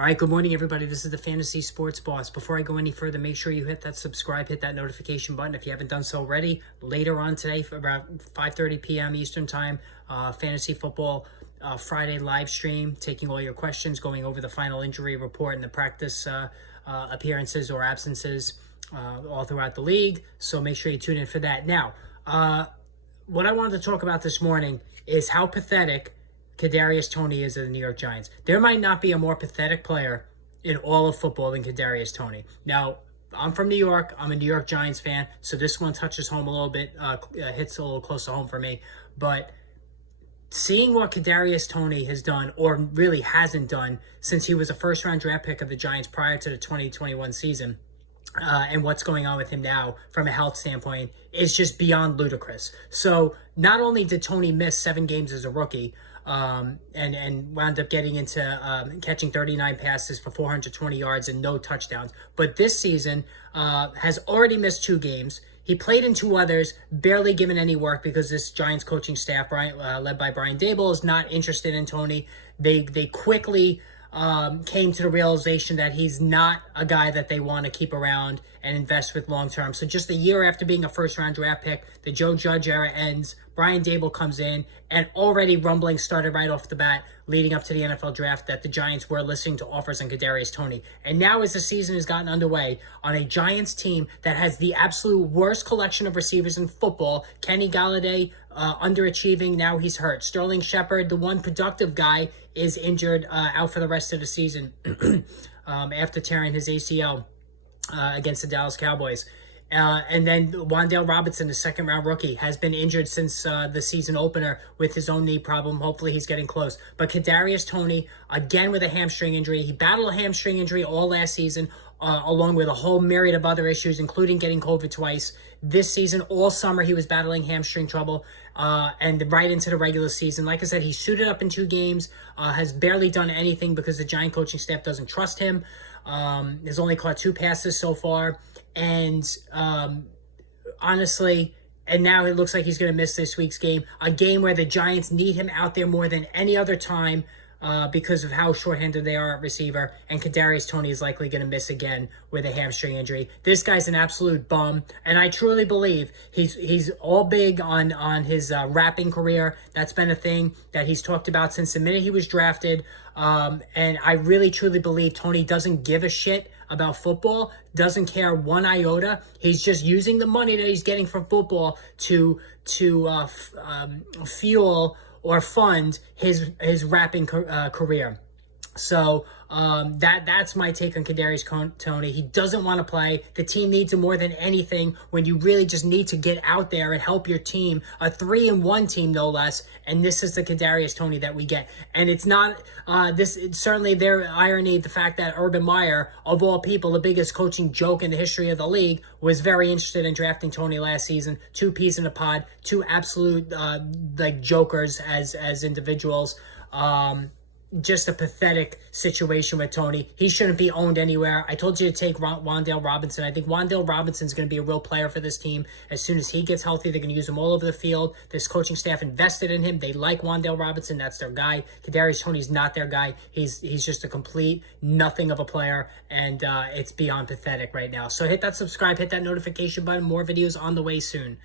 All right, good morning, everybody. This is the Fantasy Sports Boss. Before I go any further, make sure you hit that subscribe, hit that notification button if you haven't done so already. Later on today, for about 5:30 p.m. Eastern Time, Fantasy Football Friday live stream, taking all your questions, going over the final injury report and the practice appearances or absences all throughout the league. So make sure you tune in for that. Now, what I wanted to talk about this morning is how pathetic Kadarius Toney is of the New York Giants. There might not be a more pathetic player in all of football than Kadarius Toney. Now, I'm from New York. I'm a New York Giants fan, so this one touches home a little bit, hits a little close to home for me. But seeing what Kadarius Toney has done, or really hasn't done, since he was a first-round draft pick of the Giants prior to the 2021 season, and what's going on with him now from a health standpoint is just beyond ludicrous. So not only did Toney miss 7 games as a rookie, and wound up getting into catching 39 passes for 420 yards and no touchdowns, but this season has already missed 2 games. He played in 2 others, barely given any work because this Giants coaching staff, led by Brian Daboll, is not interested in Toney. They quickly came to the realization that he's not a guy that they want to keep around and invest with long term. So just a year after being a first round draft pick, the Joe Judge era ends. Brian Daboll comes in, and already rumbling started right off the bat leading up to the NFL draft that the Giants were listening to offers on Kadarius Toney. And now, as the season has gotten underway, on a Giants team that has the absolute worst collection of receivers in football, Kenny Galladay underachieving, now he's hurt. Sterling Shepard, the one productive guy, is injured, out for the rest of the season after tearing his ACL against the Dallas Cowboys. And then Wan'Dale Robinson, the second-round rookie, has been injured since the season opener with his own knee problem. Hopefully he's getting close. But Kadarius Toney, again with a hamstring injury. He battled a hamstring injury all last season, along with a whole myriad of other issues, including getting COVID twice. This season, all summer, he was battling hamstring trouble, and right into the regular season. Like I said, he suited up in 2 games, has barely done anything because the Giant coaching staff doesn't trust him. Has only caught 2 passes so far. And honestly, and now it looks like he's going to miss this week's game, a game where the Giants need him out there more than any other time because of how shorthanded they are at receiver. And Kadarius Toney is likely going to miss again with a hamstring injury. This guy's an absolute bum, and I truly believe he's all big on his rapping career. That's been a thing that he's talked about since the minute he was drafted. And I really truly believe Toney doesn't give a shit about football, doesn't care one iota. He's just using the money that he's getting from football to fuel or fund his rapping career. So that's my take on Kadarius Toney. He doesn't want to play. The team needs him more than anything when you really just need to get out there and help your team, a 3-1 team no less. And this is the Kadarius Toney that we get. And it's not it's certainly their irony, the fact that Urban Meyer, of all people, the biggest coaching joke in the history of the league, was very interested in drafting Toney last season. 2 peas in a pod, 2 absolute jokers as individuals. Just a pathetic situation with Toney. He shouldn't be owned anywhere. I told you to take Wan'Dale Robinson. I think Wan'Dale Robinson's going to be a real player for this team. As soon as he gets healthy, they're going to use him all over the field. This coaching staff invested in him. They like Wan'Dale Robinson. That's their guy. Kadarius Toney's not their guy. He's just a complete nothing of a player, and it's beyond pathetic right now. So hit that subscribe, hit that notification button. More videos on the way soon.